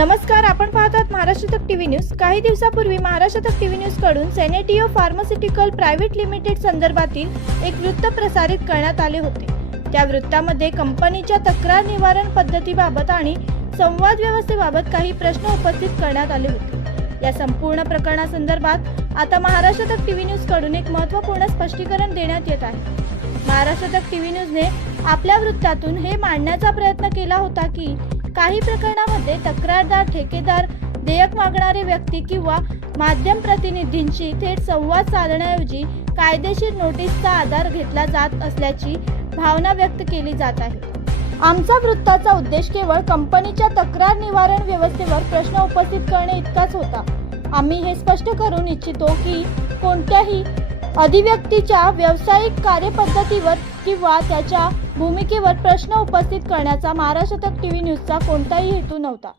नमस्कार, आपण पाहतात महाराष्ट्र तक टीव्ही न्यूज। काही दिवसापूर्वी महाराष्ट्र तक टीव्ही न्यूज कडून सेनेटिओ फार्मास्युटिकल प्रायव्हेट लिमिटेड संदर्भातील एक वृत्त प्रसारित करण्यात आले होते। त्या वृत्तामध्ये कंपनीच्या तक्रार निवारण पद्धतीबाबत आणि संवाद व्यवस्थेबाबत काही प्रश्न उपस्थित करण्यात आले होते। या संपूर्ण प्रकरणासंदर्भात आता महाराष्ट्र तक टीव्ही न्यूज कडून एक महत्त्वपूर्ण स्पष्टीकरण देण्यात येत आहे। महाराष्ट्र तक टीव्ही न्यूजने आपल्या वृत्तातून हे मांडण्याचा प्रयत्न केला होता की काही प्रकरणांमध्ये तक्रारदार, ठेकेदार, देयक मागणारे व्यक्ती किंवा माध्यम प्रतिनिधींशी थेट संवाद साधण्याऐवजी कायदेशीर नोटीसचा आधार घेतला जात असल्याची भावना व्यक्त केली जात आहे। आमचा वृत्ताचा उद्देश केवळ कंपनीच्या तक्रार निवारण व्यवस्थेवर प्रश्न उपस्थित करणे इतकाच होता। आम्ही हे स्पष्ट करून इच्छितो की कोणत्याही अधिव्यक्तीच्या व्यावसायिक कार्यपद्धतीवर किंवा त्याच्या भूमिकेवर प्रश्न उपस्थित करण्याचा महाराष्ट्र तक टीव्ही न्यूजचा कोणताही हेतू नव्हता।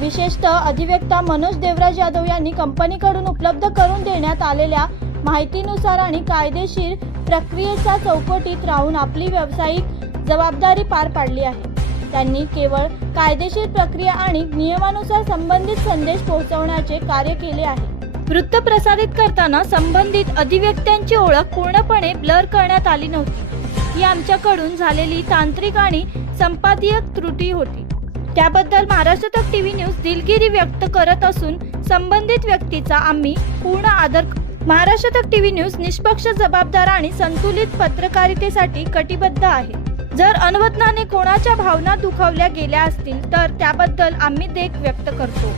विशेषतः अधिवक्ता मनोज देवराज यादव यांनी कंपनीकडून उपलब्ध करून देण्यात आलेल्या माहितीनुसार आणि कायदेशीर प्रक्रियेच्या चौकटीत राहून आपली व्यावसायिक जबाबदारी पार पाडली आहे। त्यांनी केवळ कायदेशीर प्रक्रिया आणि नियमानुसार संबंधित संदेश पोहोचवण्याचे कार्य केले आहे। वृत्त प्रसारित करताना संबंधित अधिव्यक्त्यांची ओळख पूर्णपणे ब्लर करण्यात आली नव्हती। ही आमच्याकडून झालेली तांत्रिक आणि संपादकीय त्रुटी होती। त्याबद्दल महाराष्ट्र तक टीव्ही न्यूज दिलगिरी व्यक्त करत असून संबंधित व्यक्तीचा आम्ही पूर्ण आदर करतो। महाराष्ट्र तक टीव्ही न्यूज निष्पक्ष, जबाबदार आणि संतुलित पत्रकारितेसाठी कटिबद्ध आहे। जर अनवधनाने कोणाच्या भावना दुखावल्या गेल्या असतील तर त्याबद्दल आम्ही देख व्यक्त करतो।